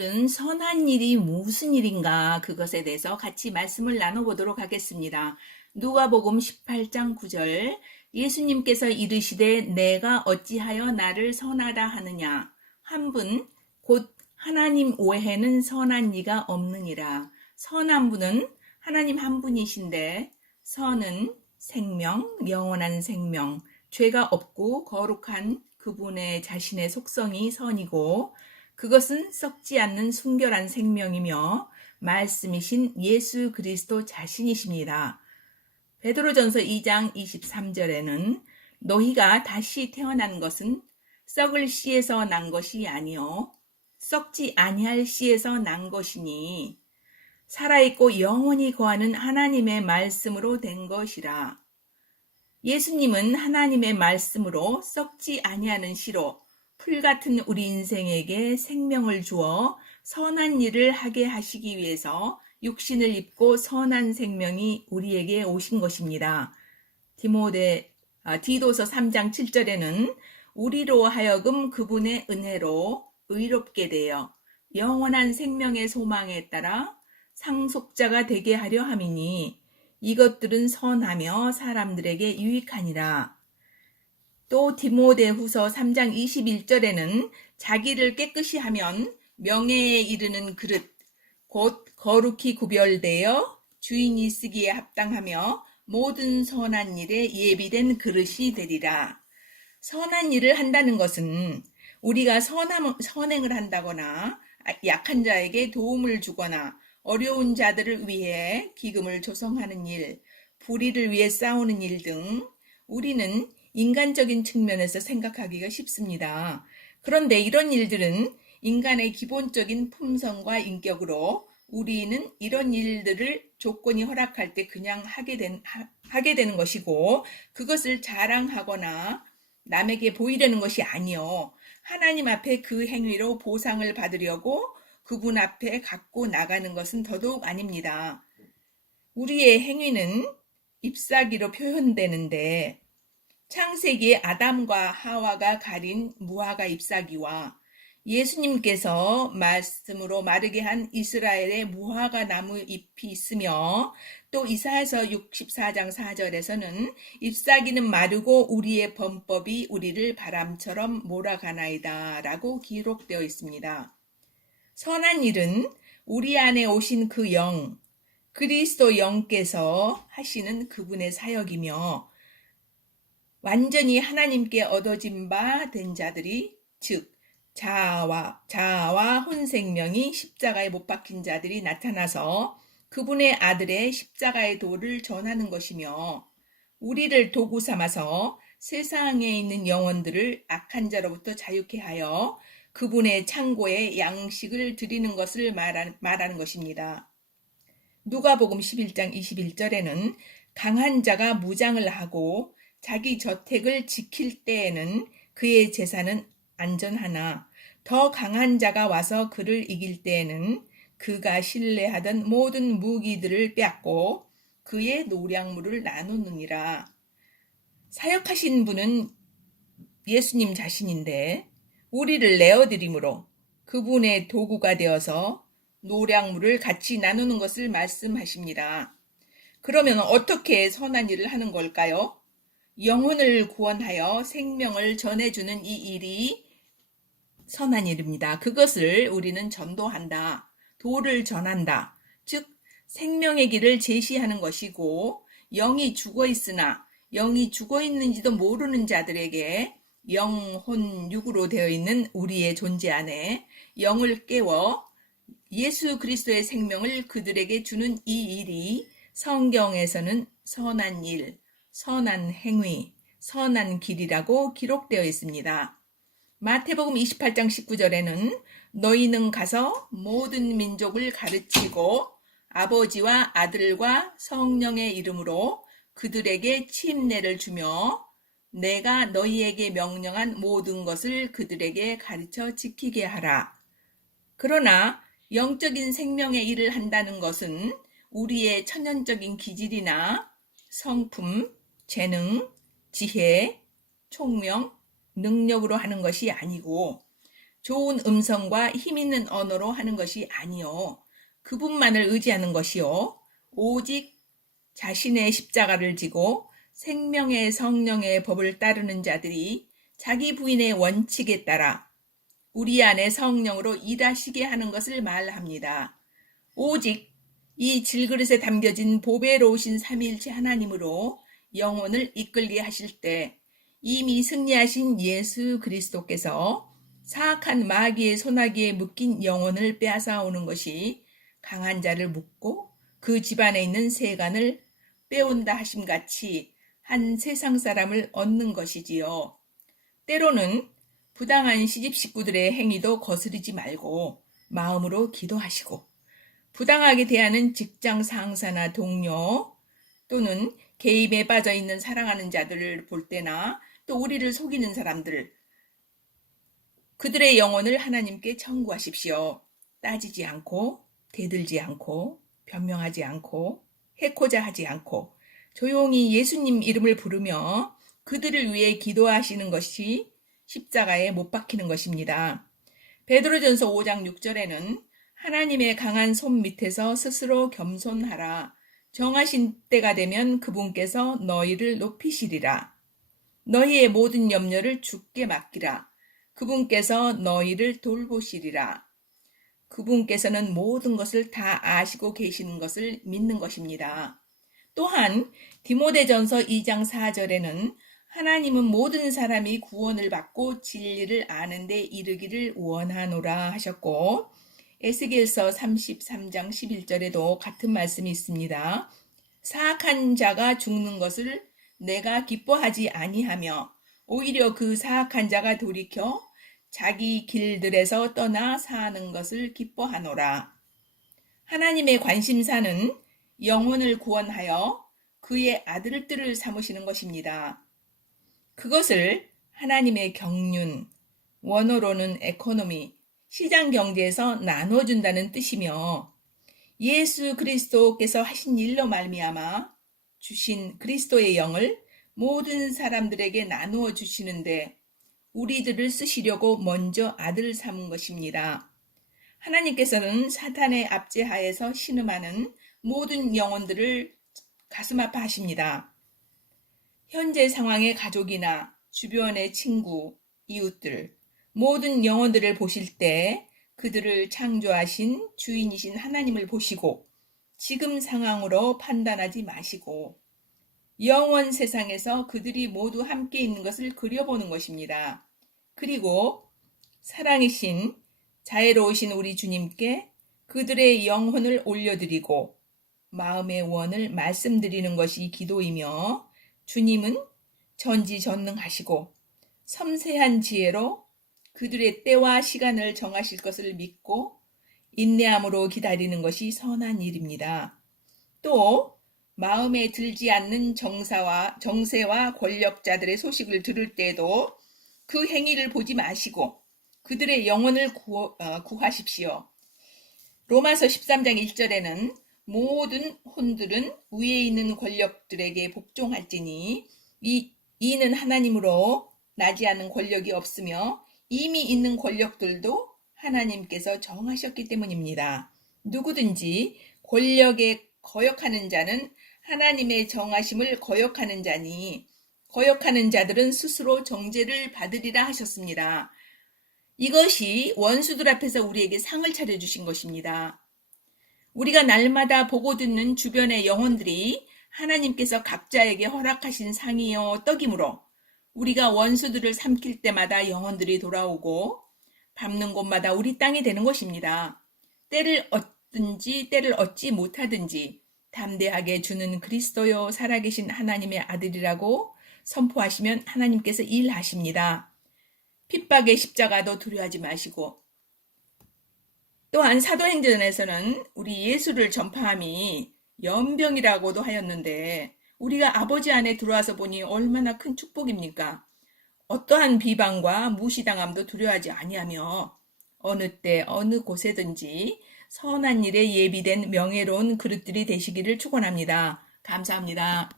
선한 일이 무슨 일인가 그것에 대해서 같이 말씀을 나눠보도록 하겠습니다. 누가복음 18장 9절 예수님께서 이르시되 내가 어찌하여 나를 선하다 하느냐 한 분 곧 하나님 외에는 선한 이가 없느니라. 선한 분은 하나님 한 분이신데 선은 생명, 영원한 생명, 죄가 없고 거룩한 그분의 자신의 속성이 선이고 그것은 썩지 않는 순결한 생명이며 말씀이신 예수 그리스도 자신이십니다. 베드로전서 2장 23절에는 너희가 다시 태어난 것은 썩을 씨에서 난 것이 아니요 썩지 아니할 씨에서 난 것이니 살아있고 영원히 거하는 하나님의 말씀으로 된 것이라. 예수님은 하나님의 말씀으로 썩지 아니하는 씨로 풀 같은 우리 인생에게 생명을 주어 선한 일을 하게 하시기 위해서 육신을 입고 선한 생명이 우리에게 오신 것입니다. 디도서 3장 7절에는 우리로 하여금 그분의 은혜로 의롭게 되어 영원한 생명의 소망에 따라 상속자가 되게 하려 함이니 이것들은 선하며 사람들에게 유익하니라. 또 디모데후서 3장 21절에는 자기를 깨끗이 하면 명예에 이르는 그릇 곧 거룩히 구별되어 주인이 쓰기에 합당하며 모든 선한 일에 예비된 그릇이 되리라. 선한 일을 한다는 것은 우리가 선행을 한다거나 약한 자에게 도움을 주거나 어려운 자들을 위해 기금을 조성하는 일, 불의를 위해 싸우는 일 등 우리는 인간적인 측면에서 생각하기가 쉽습니다. 그런데 이런 일들은 인간의 기본적인 품성과 인격으로 우리는 이런 일들을 조건이 허락할 때 그냥 하게 되는 것이고 그것을 자랑하거나 남에게 보이려는 것이 아니요. 하나님 앞에 그 행위로 보상을 받으려고 그분 앞에 갖고 나가는 것은 더더욱 아닙니다. 우리의 행위는 잎사귀로 표현되는데 창세기에 아담과 하와가 가린 무화과 잎사귀와 예수님께서 말씀으로 마르게 한 이스라엘의 무화과 나무 잎이 있으며 또 이사야서 64장 4절에서는 잎사귀는 마르고 우리의 범법이 우리를 바람처럼 몰아가나이다 라고 기록되어 있습니다. 선한 일은 우리 안에 오신 그 영, 그리스도 영께서 하시는 그분의 사역이며 완전히 하나님께 얻어진 바 된 자들이 즉 자아와 혼생명이 십자가에 못 박힌 자들이 나타나서 그분의 아들의 십자가의 도를 전하는 것이며 우리를 도구 삼아서 세상에 있는 영혼들을 악한 자로부터 자유케 하여 그분의 창고에 양식을 드리는 것을 말하는 것입니다. 누가복음 11장 21절에는 강한 자가 무장을 하고 자기 저택을 지킬 때에는 그의 재산은 안전하나 더 강한 자가 와서 그를 이길 때에는 그가 신뢰하던 모든 무기들을 빼앗고 그의 노량물을 나누느니라. 사역하신 분은 예수님 자신인데 우리를 내어드림으로 그분의 도구가 되어서 노량물을 같이 나누는 것을 말씀하십니다. 그러면 어떻게 선한 일을 하는 걸까요? 영혼을 구원하여 생명을 전해주는 이 일이 선한 일입니다. 그것을 우리는 전도한다. 도를 전한다. 즉 생명의 길을 제시하는 것이고 영이 죽어있으나 영이 죽어있는지도 모르는 자들에게 영혼 육으로 되어 있는 우리의 존재 안에 영을 깨워 예수 그리스도의 생명을 그들에게 주는 이 일이 성경에서는 선한 일, 선한 행위, 선한 길이라고 기록되어 있습니다. 마태복음 28장 19절에는 너희는 가서 모든 민족을 가르치고 아버지와 아들과 성령의 이름으로 그들에게 침례를 주며 내가 너희에게 명령한 모든 것을 그들에게 가르쳐 지키게 하라. 그러나 영적인 생명의 일을 한다는 것은 우리의 천연적인 기질이나 성품, 재능, 지혜, 총명, 능력으로 하는 것이 아니고 좋은 음성과 힘 있는 언어로 하는 것이 아니요. 그분만을 의지하는 것이요. 오직 자신의 십자가를 지고 생명의 성령의 법을 따르는 자들이 자기 부인의 원칙에 따라 우리 안에 성령으로 일하시게 하는 것을 말합니다. 오직 이 질그릇에 담겨진 보배로우신 삼위일체 하나님으로 영혼을 이끌게 하실 때 이미 승리하신 예수 그리스도께서 사악한 마귀의 소나기에 묶인 영혼을 빼앗아 오는 것이 강한 자를 묶고 그 집안에 있는 세간을 빼온다 하심같이 한 세상 사람을 얻는 것이지요. 때로는 부당한 시집 식구들의 행위도 거스르지 말고 마음으로 기도하시고 부당하게 대하는 직장 상사나 동료 또는 개입에 빠져 있는 사랑하는 자들을 볼 때나 또 우리를 속이는 사람들 그들의 영혼을 하나님께 청구하십시오. 따지지 않고 대들지 않고 변명하지 않고 해코자 하지 않고 조용히 예수님 이름을 부르며 그들을 위해 기도하시는 것이 십자가에 못 박히는 것입니다. 베드로전서 5장 6절에는 하나님의 강한 손 밑에서 스스로 겸손하라. 정하신 때가 되면 그분께서 너희를 높이시리라. 너희의 모든 염려를 주께 맡기라. 그분께서 너희를 돌보시리라. 그분께서는 모든 것을 다 아시고 계시는 것을 믿는 것입니다. 또한 디모데전서 2장 4절에는 하나님은 모든 사람이 구원을 받고 진리를 아는 데 이르기를 원하노라 하셨고 에스겔서 33장 11절에도 같은 말씀이 있습니다. 사악한 자가 죽는 것을 내가 기뻐하지 아니하며 오히려 그 사악한 자가 돌이켜 자기 길들에서 떠나 사는 것을 기뻐하노라. 하나님의 관심사는 영혼을 구원하여 그의 아들들을 삼으시는 것입니다. 그것을 하나님의 경륜, 원어로는 에코노미, 시장 경제에서 나눠준다는 뜻이며 예수 그리스도께서 하신 일로 말미암아 주신 그리스도의 영을 모든 사람들에게 나누어 주시는데 우리들을 쓰시려고 먼저 아들 삼은 것입니다. 하나님께서는 사탄의 압제하에서 신음하는 모든 영혼들을 가슴 아파하십니다. 현재 상황의 가족이나 주변의 친구, 이웃들, 모든 영혼들을 보실 때 그들을 창조하신 주인이신 하나님을 보시고 지금 상황으로 판단하지 마시고 영원 세상에서 그들이 모두 함께 있는 것을 그려보는 것입니다. 그리고 사랑이신 자애로우신 우리 주님께 그들의 영혼을 올려드리고 마음의 원을 말씀드리는 것이 기도이며 주님은 전지전능하시고 섬세한 지혜로 그들의 때와 시간을 정하실 것을 믿고 인내함으로 기다리는 것이 선한 일입니다. 또 마음에 들지 않는 정세와 권력자들의 소식을 들을 때에도 그 행위를 보지 마시고 그들의 영혼을 구하십시오. 로마서 13장 1절에는 모든 혼들은 위에 있는 권력들에게 복종할지니 이는 하나님으로 나지 않은 권력이 없으며 이미 있는 권력들도 하나님께서 정하셨기 때문입니다. 누구든지 권력에 거역하는 자는 하나님의 정하심을 거역하는 자니 거역하는 자들은 스스로 정죄를 받으리라 하셨습니다. 이것이 원수들 앞에서 우리에게 상을 차려주신 것입니다. 우리가 날마다 보고 듣는 주변의 영혼들이 하나님께서 각자에게 허락하신 상이요 떡이므로 우리가 원수들을 삼킬 때마다 영혼들이 돌아오고 밟는 곳마다 우리 땅이 되는 것입니다. 때를 얻든지 때를 얻지 못하든지 담대하게 주는 그리스도요 살아계신 하나님의 아들이라고 선포하시면 하나님께서 일하십니다. 핍박의 십자가도 두려워하지 마시고 또한 사도행전에서는 우리 예수를 전파함이 연병이라고도 하였는데 우리가 아버지 안에 들어와서 보니 얼마나 큰 축복입니까? 어떠한 비방과 무시당함도 두려워하지 아니하며 어느 때 어느 곳에든지 선한 일에 예비된 명예로운 그릇들이 되시기를 축원합니다. 감사합니다.